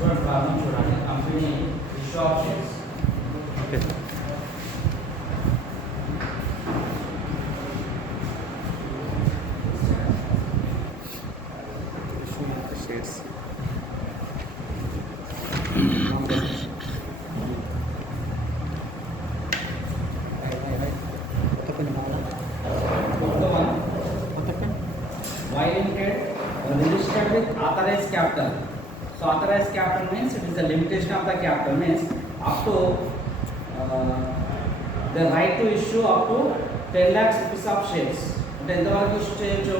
చూడండి ప్రాబ్లం చూడండి. Company issue of shares. Okay shares Y Limited registered with authorized capital. So authorized capital means it is the limitation of the capital, means up to the right to issue up to 10 lakhs rupees of shares. అంటే ఎంతవరకు ఇష్యూ చేయొచ్చు?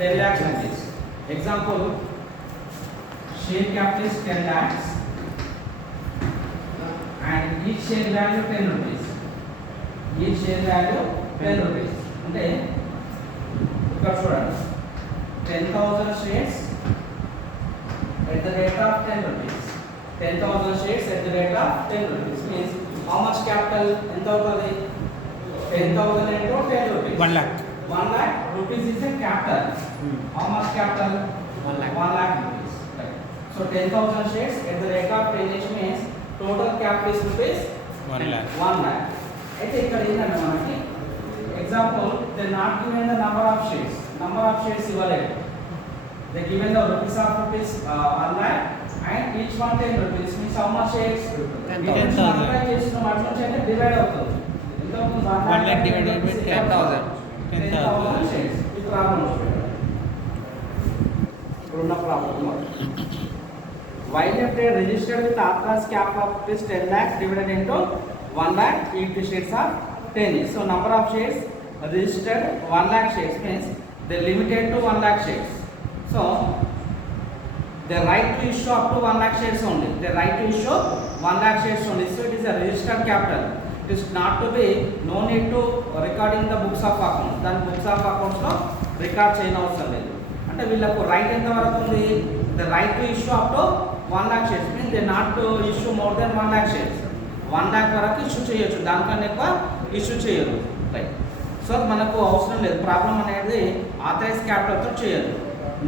10 lakhs rupees. Example, share capital is 10 lakhs and each share value 10 rupees. Each share value 10 rupees. అంటే ఇక్కడ చూడండి, 10,000 shares at the rate of 10 rupees. 10,000 shares at the rate of 10 rupees means how much capital? ఎంత అవుతుంది? 10,000 into 10 rupees. 1 lakh. 1 lakh rupees is a capital. How much capital? 1 lakh. 1 lakh rupees. Right. So 10,000 shares at the rate of 10 each means total capital is rupees 1 lakh. 1 lakh. అయితే ఇక్కడ ఏంటంటే మనకి example they not given the number of shares. Number of shares ఇవ్వలేదు. They given the rupees of rupees 1 lakh and each one 10 rupees means how much shares? 10,000. మల్టిప్లై చేసిన వాటి నుంచి అంటే డివైడ్ అవుతుంది. ఎంత అవుతుంది? 1 lakh divided by 10,000. 10,000 shares. ఈ ప్రాబ్లం చూడండి. ఇప్పుడున్న problem Y Limited registered with authorized capital of rupees 10 lakhs divided into 1 lakh into shares of 10 each. So number of shares registered 1 lakh shares means they limited to 1 lakh shares. So the right to issue up to 1 lakh shares only. The right to issue 1 lakh shares only. So it is a registered capital. It is not to be, no need to record in the books of accounts. Then books of accounts లో రికార్డ్ చేయని అవసరం లేదు. అంటే వీళ్ళకు రైట్ ఎంత వరకు ఉంది? The right to issue up to 1 lakh shares means they not to issue more than 1 lakh shares. 1 lakh వరకు ఇష్యూ చేయొచ్చు, దానికన్నా ఎక్కువ ఇష్యూ చేయరు. రైట్. సో మనకు అవసరం లేదు. ప్రాబ్లం అనేది ఆథరైజ్ క్యాపిటల్తో చేయదు.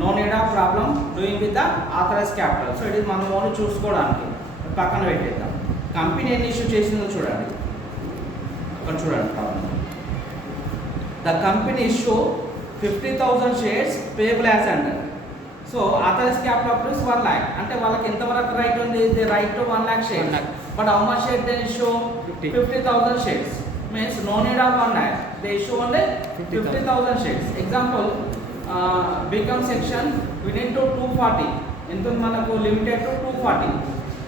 No need of problem doing with the authorise capital. So ఇది మనం ఓన్లీ చూసుకోవడానికి పక్కన పెట్టేద్దాం. కంపెనీ ఎన్ని ఇష్యూ చేసిందో చూడండి. ఇక్కడ చూడండి problem. The company issue 50,000 shares payable as under. So authorise capital of rupees 1 lakh. అంటే వాళ్ళకి ఎంతవరకు రైట్ ఉంది? The right to 1 lakh share. But how much share they issue? 50,000 shares means no need of 1 lakh. They issue only 50,000 shares. Example, become section within to 240. ఎంత మనకు limited to 240.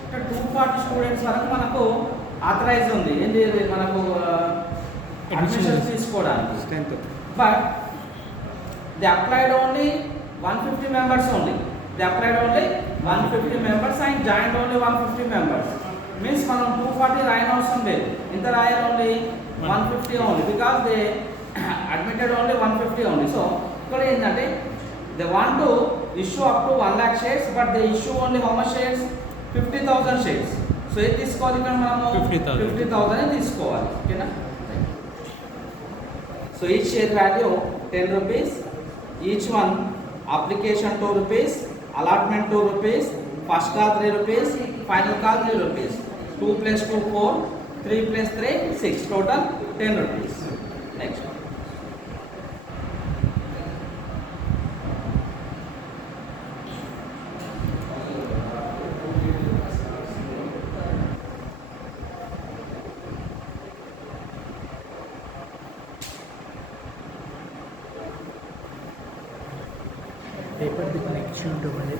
అంటే 240 స్టూడెంట్స్ వరకు మనకు ఆథరైజ్ ఉంది. ఏంటి మనకు అడ్మిషన్ తీసుకోవడానికి. But they applied only 150 members only. They applied only 150 members and joined only 150 members. Means మనం 240 రాయని అవసరం లేదు. ఎంత రాయాలి? ఓన్లీ 150 only, because they admitted only 150 only. So ఇక్కడ ఏంటంటే they want to issue up to 1 lakh shares, but they issue only how much shares? 50,000 shares. So ఏది తీసుకోవాలి? ఇక్కడ మనము 50,000 తీసుకోవాలి. ఓకేనా? So each share value 10 rupees. Each one application 2 rupees, allotment 2 rupees, first call 3 rupees, final call 3 rupees. 2 plus 2 4, 3 plus 3 6, total 10 rupees. Next. Paper the next unit ఇవ్వండి.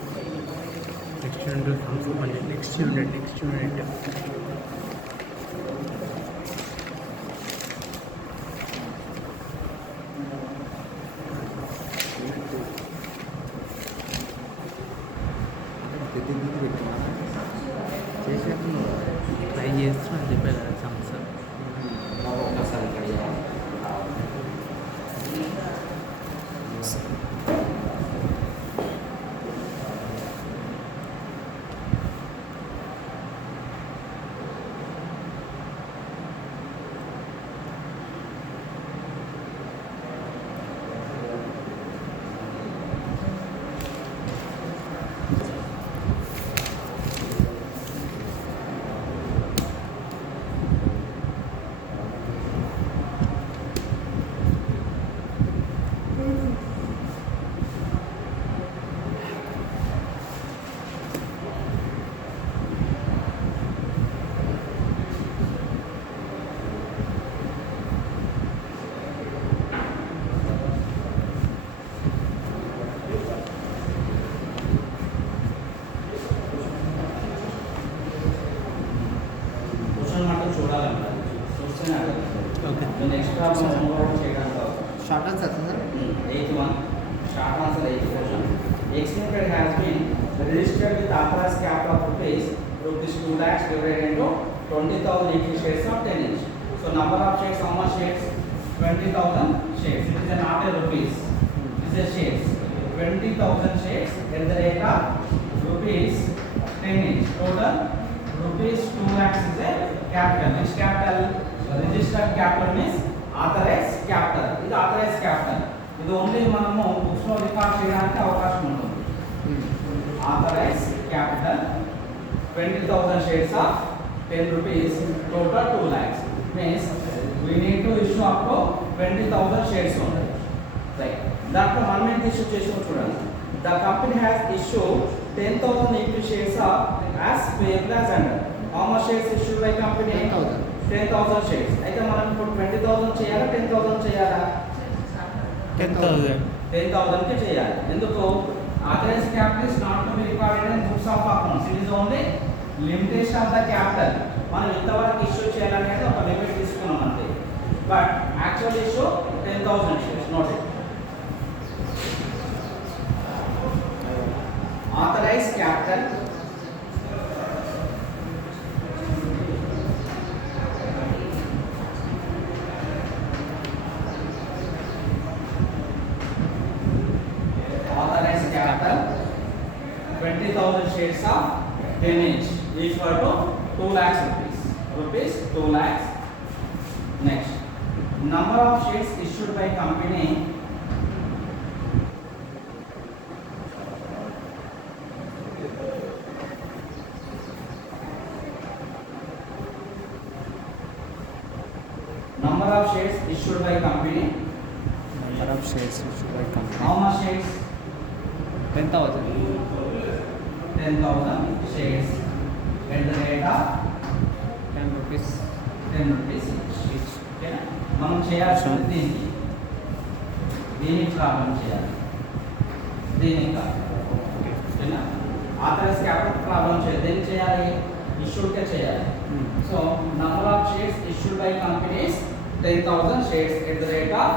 Next unit sums ఇవ్వండి. Next unit చేసినట్టు ట్రై చేస్తున్నా అని చెప్పారు కదా సమ్స్. ఒకసారి ఇక్కడ ఎక్స్ట్రా చేయడానికి short answer sir. 8th one, short answer 8th question. Extended has been registered with authorized capital of rupees 2 lakhs divided into 20,000 equity shares of 10 each. So number of shares, how much shares? 20,000 shares. It is not a rupees. It is a shares. 20,000 shares at the rate of rupees 10 each. Total rupees 2 lakhs is a capital. Which capital? Registered capital means authorized capital. This is authorized capital. ఇది only మనము బుక్స్లో record చేయడానికి అవకాశం ఉంటుంది. Authorise capital 20,000 shares of 10 rupees, total 2 lakhs. Means we need to issue up to 20,000 shares ఉంటాయి. Right, దాంట్లో మనం ఎంత ఇష్యూ చేసామో చూడండి. The company has issue 10,000 equity shares of as payable as under. How much shares issue by company? 10,000 shares. అయితే మనం ఇప్పుడు 20,000 చేయాలా 10,000 చేయాలా? 10,000 కి చేయాలి. ఎందుకు? authorized capital is not to be recorded in books of accounts. It is only limitation of the capital. మనం ఇంతవరకు ఇష్యూ చేయాలనేది ఒక లిమిట్ తీసుకున్నాం అంతే. But actual issue 10,000 shares. Note it. authorized capital authorized capital 20,000 shares of 10 each equal to 2 lakhs rupees 2 lakhs. Next, number of shares issued by company number of shares issued by company. Number of shares issued by company. How much shares? 10,000. 10,000 shares at the rate of 10 rupees. 10 rupees each. Okay? మనం చేయాల్సింది దీనికి ప్రాబ్లం చేయాలి, దీనికి కాదు. ఓకేనా? Authorise capital problem చేయాలి. దేనికి చేయాలి? ఇష్యూడ్కే చేయాలి. So number of shares issued by companies 10,000 shares at the rate of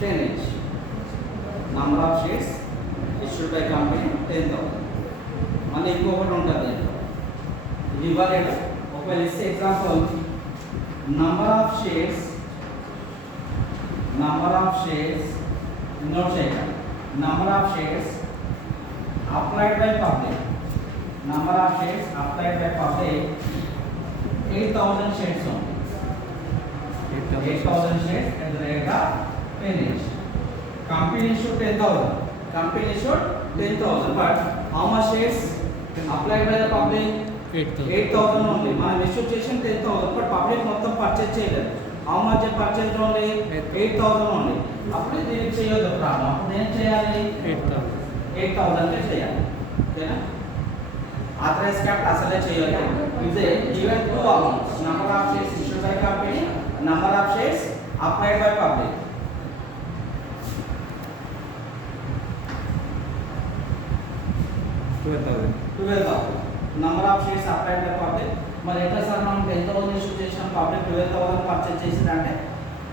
10 each. Number of shares issued by company 10,000. మళ్ళీ ఇంకొకటి ఉంటుంది, ఇది ఇవ్వలేదు. ఒకవేళ ఇస్తే example number of shares note చేయండి. Number of shares applied by public. Number of shares applied by public 8,000 shares ఉంది. 8,000 shares at the rate of 10 each. Company issued 10,000. Company issued 10,000. But how much shares applied by the public? 8,000 only. మనం ఇష్యూ చేసిన 10,000. But public మొత్తం పర్చేజ్ చేయలేదు. How much they purchased only? 8,000 only. అప్పుడు దీనికి చేయొద్దు ప్రాబ్లం. అప్పుడు ఏం చేయాలి? 8,000 కే చేయాలి. ఓకేనా? ఆథరైజ్ క్యాపిటల్ అసలే చేయొద్దు. ఇదే ఈవెన్ 2 amounts. Number of shares issued by company, number of shares applied by public. 12,000. Number of shares applied by public. మరి ఎట్లా సార్ మనం 10,000 ఇష్యూ చేసాం, పబ్లిక్ 12,000 పర్చేజ్ చేసిందంటే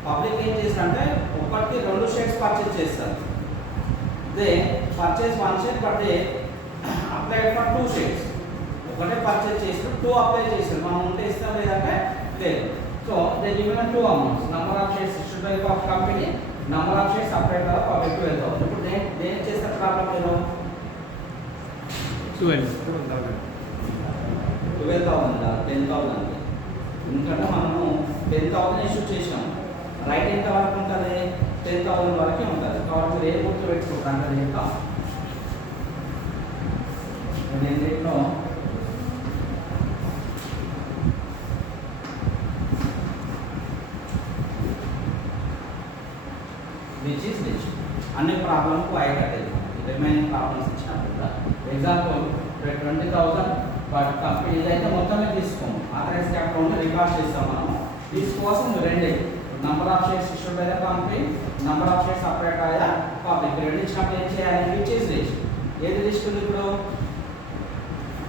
పబ్లిక్ ఏం చేస్తారంటే ఒకటికి 2 షేర్స్ పర్చేజ్ చేస్తారు. They purchase 1 share but they applied for 2 షేర్స్. ఒకటే పర్చేజ్ చేసారు, 2 అప్లై చేశారు. మనం ఉంటే ఇస్తాం, లేదంటే లేదు. So they given 2 amounts. Number of shares issued by company, number of shares applied by public 12,000. ఇప్పుడు దేని చేస్తారు ప్రాబ్లం మీరు? 12,000 10,000. ఎందుకంటే మనము 10,000 ఇష్యూ చేసాము. రైట్ ఎంత వరకు ఉంటుంది? 10,000 వరకే ఉంటుంది. కాబట్టి మీరు ఏ గుర్తు పెట్టుకుంటారు అంటే దీంట్లో విచ్ ఈస్ విచ్ అన్ని ప్రాబ్లంకు ఐ కట్టేది. రిమైనింగ్ ప్రాబ్లమ్స్ ఇచ్చినప్పుడు ఎగ్జాంపుల్ 20,000 బట్ కంపెనీ ఇదైతే మొత్తమే తీసుకోము. ఆథరైజ్ క్యాపిటల్ ఓన్లీ రికార్డ్ చేస్తాం మనం. దీనికోసం రెండే number of shares issued by the company, number of shares applied by the public. రెండు ఇచ్చినప్పుడు ఏం చేయాలి? Which is which? ఏది లిస్ట్ ఉంది ఇప్పుడు?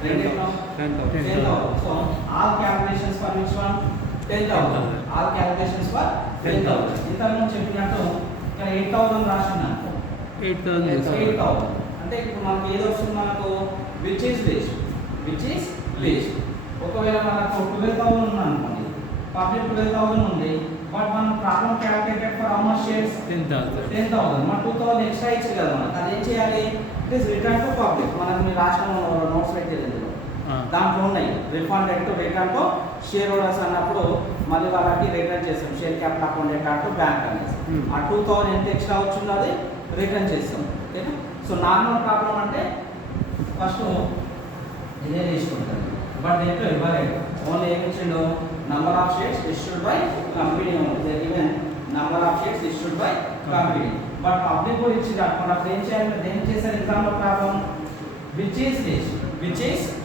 రెండిట్లో 10,000. So all calculations for which one? 10,000. All calculations for 10,000. ఇంతకుముందు చెప్పినట్టు ఇక్కడ 8,000 రాసిన 8,000. అంటే ఇప్పుడు మనకు ఏది వస్తుంది మనకు విచ్ ఈస్ లీస్ట్. ఒకవేళ మనకు 12,000 ఉంది అనుకోండి, పబ్లిక్ 12,000 ఉంది, బట్ మనం problem calculated for how much shares 10,000. మన 2,000 ఎక్స్ట్రా ఇచ్చింది కదా మనకు, అది ఏం చేయాలి? It is return to public. మనకు మీరు రాసిన నోట్స్ పెట్టేది దాంట్లో ఉన్నాయి refunded to return to share holders అన్నప్పుడు మళ్ళీ వాళ్ళకి రిటర్న్ చేస్తాం share capital account return to bank అనేసి. ఆ 2,000 ఎంత ఎక్స్ట్రా వచ్చిందో అది రిటర్న్ చేస్తాం. ఓకేనా? సో నార్మల్ ప్రాబ్లం అంటే ఫస్ట్ ఇదే తీసుకుంటుంది, బట్ దీంట్లో ఇవ్వలేదు. ఓన్లీ ఏమి ఇచ్చిండు? Number of shares issued by company ఉంది, even number of shares issued by company. But public కూడా ఇచ్చింది అప్పుడు. అప్పుడు ఏం చేయాలి? ఏం చేశారు ఎగ్జామ్లో ప్రాబ్లం? Which is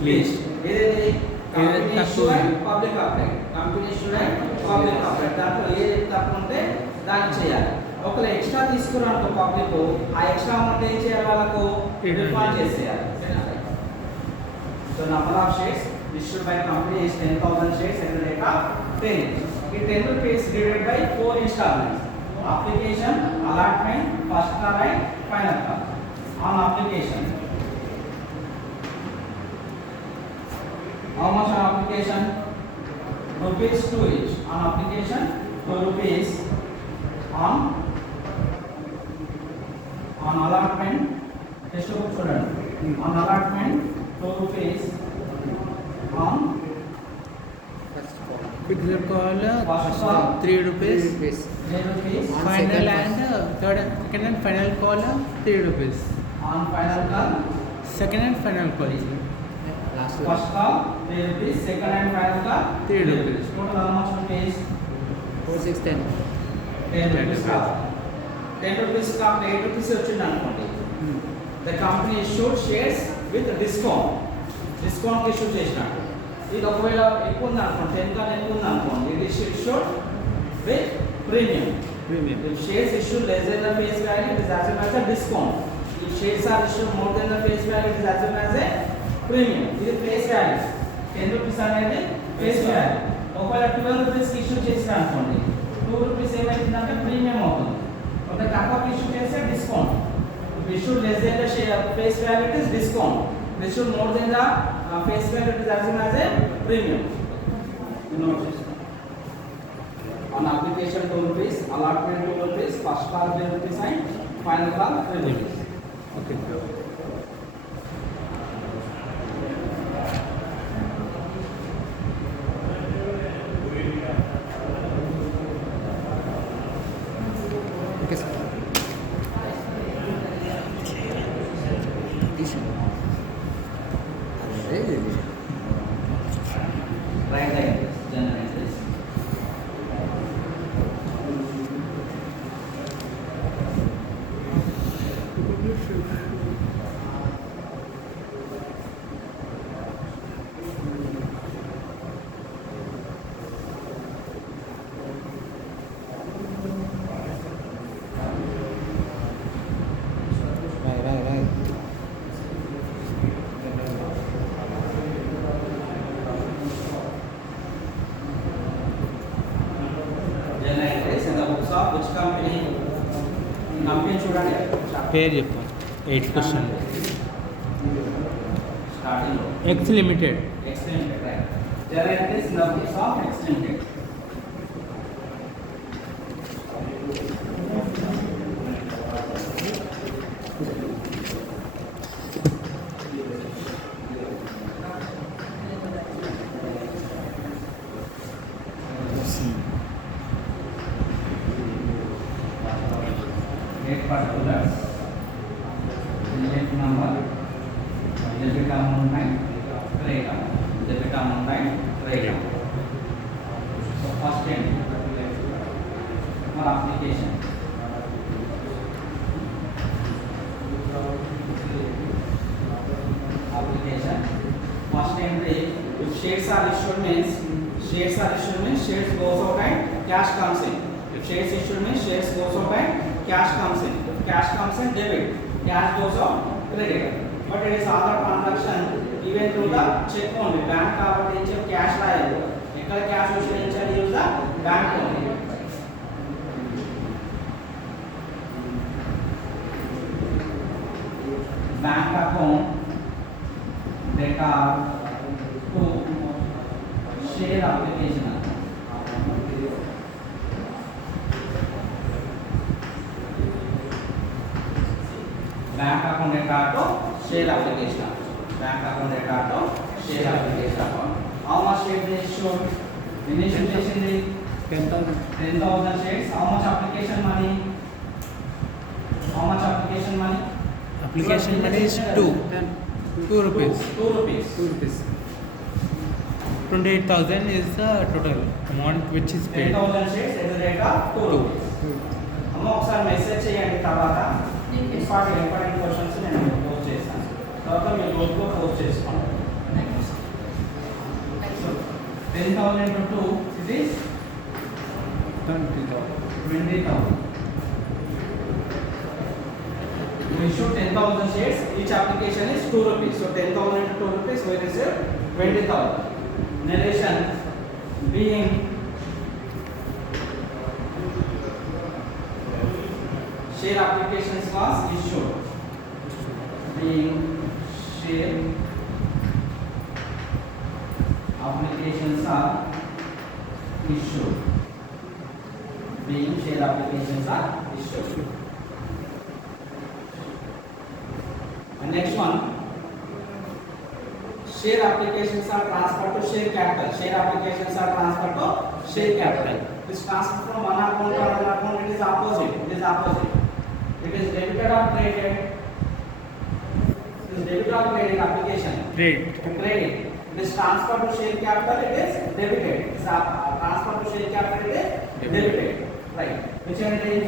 least. ఏదేది? Company issued and public operate. Company issued and public operate. దాంట్లో ఏది తప్పు ఉంటే దాన్ని చేయాలి. ఒకవేళ ఎక్స్ట్రా తీసుకున్నాను పబ్లిక్, ఆ ఎక్స్ట్రా అమౌంట్ ఏం చేయాలి? వాళ్ళకు రిఫండ్ చేసేయాలి. So number of shares issued by company is 10,000 shares at the rate of 10. It 10 rupees divided by 4 installments. Application, allotment, first call and final call. On application, how much on application? Rupees 2 each. On application, 2 rupees. On allotment, test book student. On allotment, 2 rupees. On fixed call first 3 rupees. 3 rupees. Final and second and final call 3 rupees. On final call, Second and final call. first call 3 rupees, second and final call 3 rupees. Total how much rupees? 4, 6, 10. 10 rupees. 10 rupees ka 8 rupees వచ్చింది అనుకోండి. The company issued shares with discount. Discount issue చేసినట్టు. ఇది ఒకవేళ ఎక్కువ ఉంది అనుకోండి, 10 కన్నా ఎక్కువ ఉంది అనుకోండి, it is issued with premium. If shares issued less than the face value, it is assumed as a discount. If shares are issued more than the face value, it is assumed as a premium. ఇది face value. 10 rupees అనేది face value. ఒకవేళ 12 rupees కి ఇష్యూ చేసిన అనుకోండి, 2 rupees ఏమైతుందంటే ప్రీమియం అవుతుంది. ఒక తక్కువ ఇష్యూ చేస్తే discount. If issued less than the share face value, it is discount. If issued more than the face value, it is assumed as a premium. On application 2 rupees, allotment 2 rupees, first call 3 rupees and final call 3 rupees. Okay. Okay, sir. Right the interest, general interest. Right. General interest in the books of which company? Company చూడండి. పేరు చెప్పు 8th question. Starting లో. X Limited. X Limited, right. General interest in the books of X Limited. Eight particulars, debit number, debit amount and credit amount. Debit amount and credit amount. So first thing, for application. Application. First entry, if shares are issued means shares goes out and cash comes in. If shares issued means shares goes out and cash comes in. If cash comes in, debit. Cash goes out, credit. But it is other transaction even through the check only. Bank కాబట్టి cash రాయాలి. ఇక్కడ క్యాష్ విషయం use the bank only. Bank account data to share application. Bank account data to share application. Bank account data to share application. How much shares is issued? Initial చేసింది 10,000 shares. How much application money? How much application money? Application money is 2 rupees. 2 rupees. 2 rupees. 28,000 is the total amount which is paid. 10,000 shares at the rate of 2 rupees. అమ్మ ఒకసారి మెసేజ్ చేయండి, తర్వాత important questions నేను పోస్ట్ చేస్తాను, తర్వాత మీరు రోజులో పోస్ట్ చేసుకోండి. 10,000 to 2 it is 20,000. We issue 10,000 shares. Each application is 2 rupees. So 10,000 into 2 rupees, we receive 20,000. Narration being share applications was issued. Being share applications are issued. Being share applications are issued. And next one, share applications are transferred to share capital. Share applications are transferred to share capital. This transfer from one account to another account, it is opposite. It is opposite. It is debited or credited. It is debited or credited application. Credit. It is transferred to share capital. It is debited. It is transferred to share capital. It is debited. Right. Which one it is?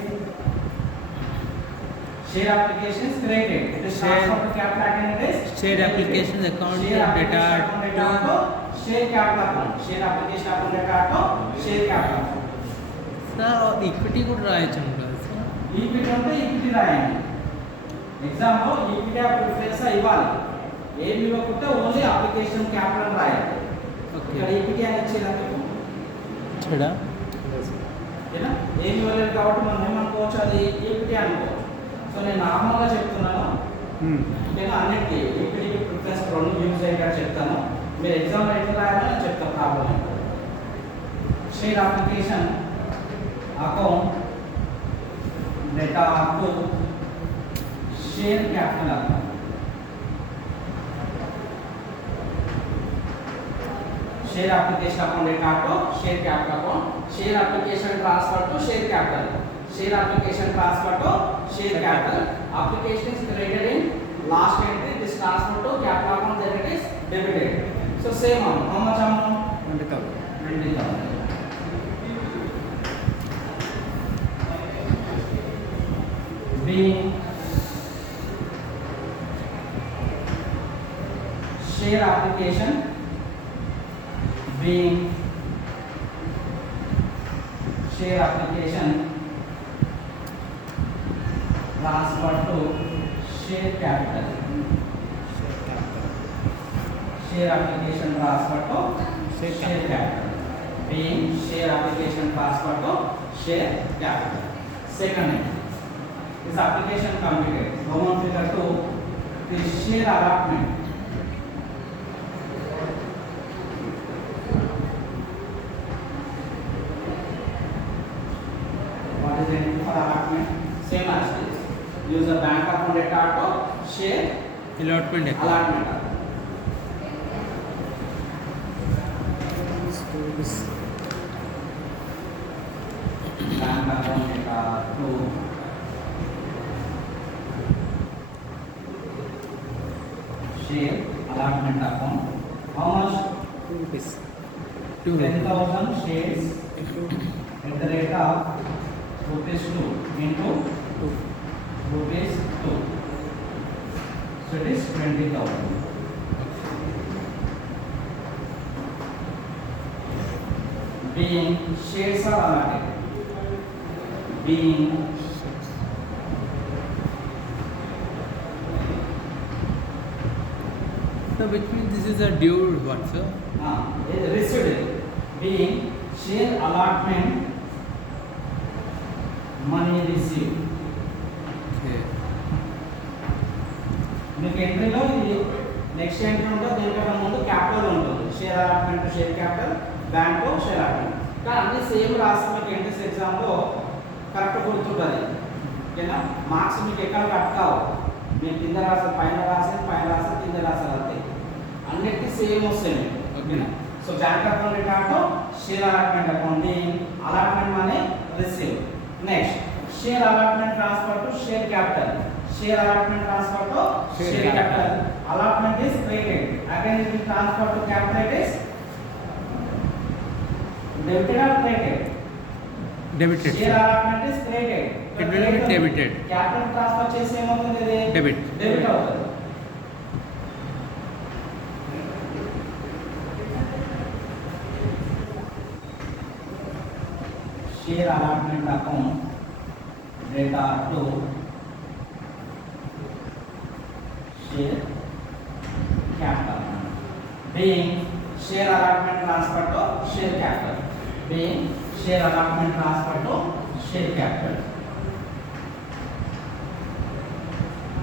Share applications credited. It is transferred to capital account. It is Share applications account share data to share capital account. Share application account data to share capital account. Sir equity కూడా రాయొచ్చు కదా sir. Equity అంటే ఈక్విటీ రాయండి. Example equity of preference ఇవ్వాలి, ఏమి ఇవ్వకుంటే only application capital రాయాలి. ఇక్కడ ఈక్విటీ అని ఇచ్చేదానికి చెడా ఓకేనా, ఏమి ఇవ్వలేదు కాబట్టి మనం ఏమనుకోవచ్చు, అది ఈక్విటీ అనుకోవచ్చు. సో నేను నార్మల్గా చెప్తున్నాను, ఓకేనా, అన్నిటికీ ఈక్విటీకి ప్రిఫరెన్స్ రెండు యూజ్ అయ్యేలా చెప్తాను. మీరు ఎగ్జామ్ ఎట్లా రాయాలో నేను చెప్తాను, ప్రాబ్లం ఏంటో. Share application account data to share capital account. Share application account data to share capital account. Share application transfer to share capital. Share application transfer to share capital. Application is credited in last entry. This transfer to capital account, then it is debited. So same amount. How much amount? 20,000. 20,000. Being share application being share application transferred to share capital. Share application transferred to share capital. Being share application transferred to share capital. Second, this application completed. Roman figure 2, the share allotment. What is the entry for allotment? Same as this. Use the bank account data to share allotment account. allotment. Bank account data to share allotment account. How much? 2 rupees. 10,000 shares at the rate of rupees 2 into 2. rupees 2. So it is 20,000. Being shares are allotted. Being So which means this is a due what sir? received. being share allotment money received. Okay. మీకు ఎంట్రీలో ఇది next entry ఉంటుంది, దీనికన్నా ముందు క్యాపిటల్ ఉంటుంది. Share allotment, share capital, bank share allotment. కానీ అన్ని సేమ్ రాస్తే మీకు ఎంట్రీస్ ఎగ్జామ్లో కరెక్ట్ గుర్తుంటుంది. ఓకేనా? మార్క్స్ మీకు ఎక్కడ కట్ కావు. మీరు కింద రాసారు, పైన రాసేది, కింద రాసారు అంతే. అన్నిటికీ సేమ్ వస్తాయి మీకు. ఓకేనా? So bank account record, share allotment account, allotment money receive. Next share allotment transfer to share capital. Share allotment transfer to share capital. Allotment is created. Again it will transfer to capital, it is debited or credited? Debited. Share allotment is created. It will be debited. Capital transfer చేస్తే ఏమవుతుంది ఇది? Debit. Debit అవుతుంది. Share allotment account data to share capital, being share allotment transfer to share capital, being share allotment transfer to share capital,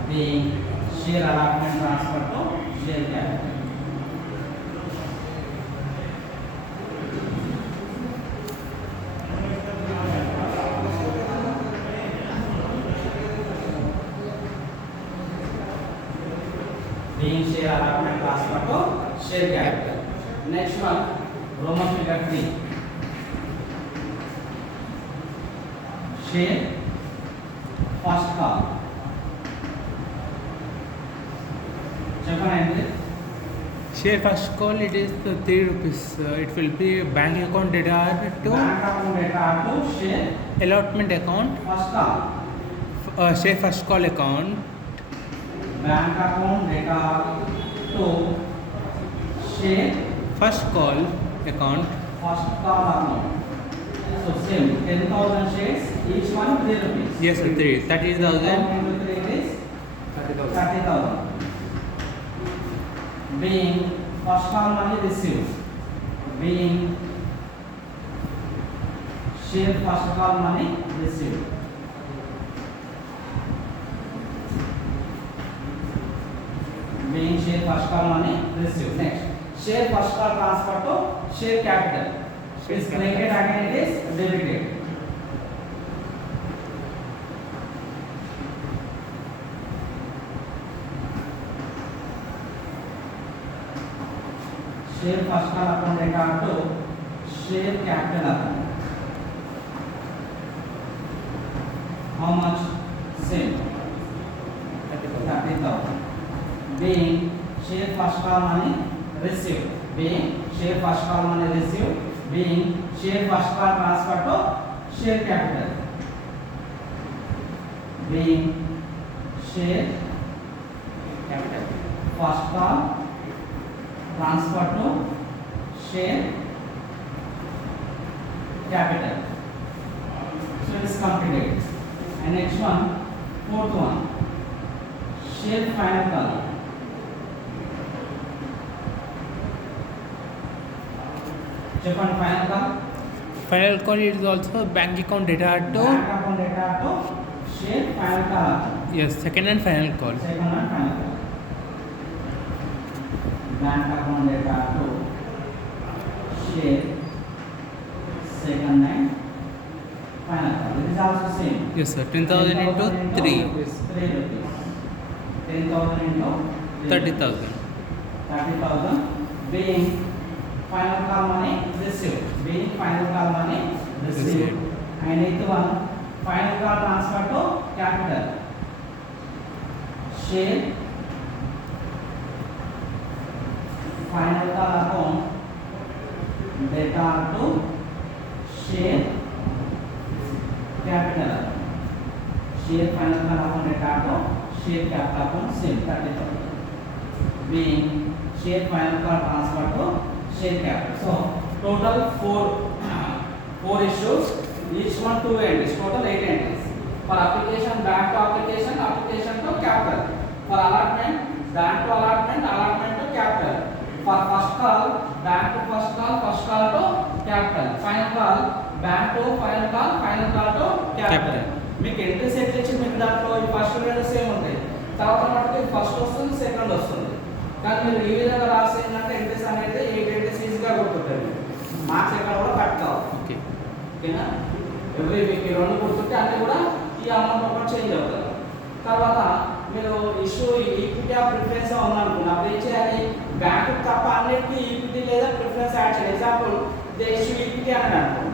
being share allotment transfer to share capital. Being share allotment transfer to share capital. Next one, Roman figure 3. Share first call. చెప్పండి. Share first call, it is the 3 rupees. It will be bank account data to Bank account data to share allotment account. first call. Share first call account. Bank account data to share First call account. first call account. So same 10,000 shares, each one 3 rupees. Yes, sir, 3. 30,000. 3 is 30,000. 30,000. Being first call money received, being share first call money received, being share first call money received. Next, share first call transfer to share capital. Is credited, again it is debited. Share first call account data to share capital account. How much? Same. 30,000. Being share first call money received. Being share first call money received. Being share first call transfer to share capital. Being share capital first call transfer to share capital. So it is completed. And next one, fourth one, share final call. చెప్పండి final call. Final call is also bank account data to Bank account data to share final call. yes, second and final call. Second one final call. Bank account data to share second and final call. It is also same. Yes, sir. 10,000 into 3. 3 rupees. 10,000 into 30,000. 30,000. Being final call money received. Being final call money received. Received. And it one final call transfer to capital. Share final call account data to share capital. Share final call account data to share capital account same 30,000. Being share final call transfer to share capital. So total four issues, each one 2 entries, total 8 entries. For application, bank to application, application to capital. For allotment, bank to allotment, allotment to capital. For first call, bank to first call to capital. Final call bank to final call to capital. మీకు entry set ఇచ్చి మీకు దాంట్లో ఈ ఫస్ట్ రెండు సేమ్ ఉంటాయి, తర్వాత మటుకు ఫస్ట్ వస్తుంది సెకండ్ వస్తుంది. కానీ మీరు ఈ విధంగా రాస్తే ఏంటంటే ఎంట్రీస్ అనేది 8 ఎంట్రీస్ ఈజీగా గుర్తుంటుంది, మార్క్స్ ఎక్కడ కూడా కట్ కావు. ఓకే. ఓకేనా? ఎవ్రీ వీక్ 2 గుర్తుంటే అన్నీ కూడా ఈ అమౌంట్ ఒకటి చేంజ్ అవుతుంది. తర్వాత మీరు ఇష్యూ ఈక్విటీ ఆఫ్ ప్రిఫరెన్స్ ఉందనుకోండి, అప్పుడు ఏం చేయాలి? బ్యాంకు తప్ప అన్నిటికీ ఈక్విటీ లేదా ప్రిఫరెన్స్ యాడ్ చేయాలి. ఎగ్జాంపుల్ దే ఇష్యూ ఈక్విటీ అని అనుకోండి.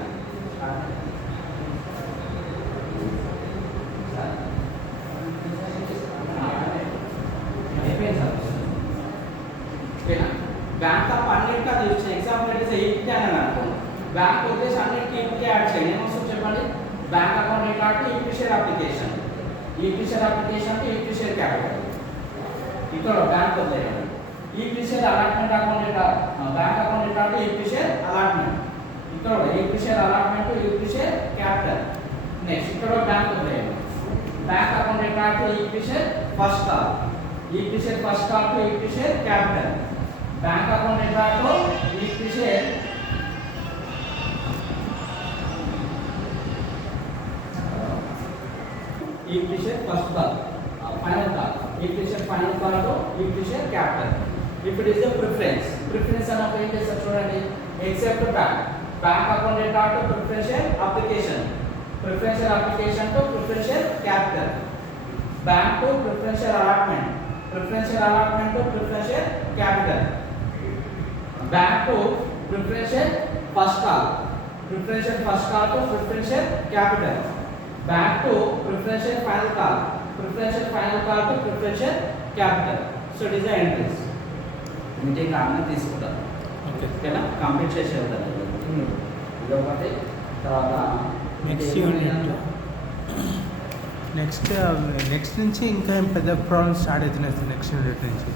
ఓకేనా? బ్యాంక్ తప్ప అన్నిటికీ అది ఇచ్చిన ఎగ్జాంపుల్ అయితే ఈక్విటీ అని అనుకోండి. బ్యాంక్ వచ్చేసి అన్నిటికీ ఈక్విటీ యాడ్ చేయండి. ఏమొస్తుంది చెప్పండి? Bank account record equity share application, equity share application to equity share capital. ఇక్కడ బ్యాంక్ వదిలేయండి. Equity share allotment account record, bank account record equity share allotment. ఇక్కడ equity share allotment to equity share capital. Next ఇక్కడ bank వదిలేయండి. Bank account record to equity share first call, equity share first call to equity share capital. Bank account record to equity share equity share first call, final call, equity share final call to equity share capital. If it is the preference అన్నప్పుడు ఏం చేస్తారు చూడండి. Except bank account record to preferential application to preferential capital. Bank to preferential allotment to preferential capital. Bank to preferential first call to preferential capital. Back to preferential final call to preferential capital. So it is the entries. Meeting రాగానే తీసుకుంటారు. ఓకేనా? కంప్లీట్ చేసి వెళ్తారు. ఇది ఒకటి. తర్వాత next unit next నుంచి ఇంకా ఏం పెద్ద ప్రాబ్లమ్స్ స్టార్ట్ అవుతున్నాయి. నెక్స్ట్ యూనిట్ నుంచి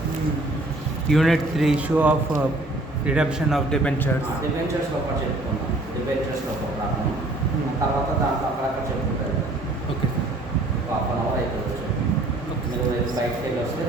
unit 3 issue of reduction of debentures ఒకటి చెప్పుకున్నాం. డిబెంచర్స్లో ఒక ప్రాబ్లం, తర్వాత దాంట్లో అక్కడక్కడ చెప్పుకుంటారు. Okay sir. Half an hour అయిపోవచ్చు. మీరు బయటకు వెళ్ళి వస్తే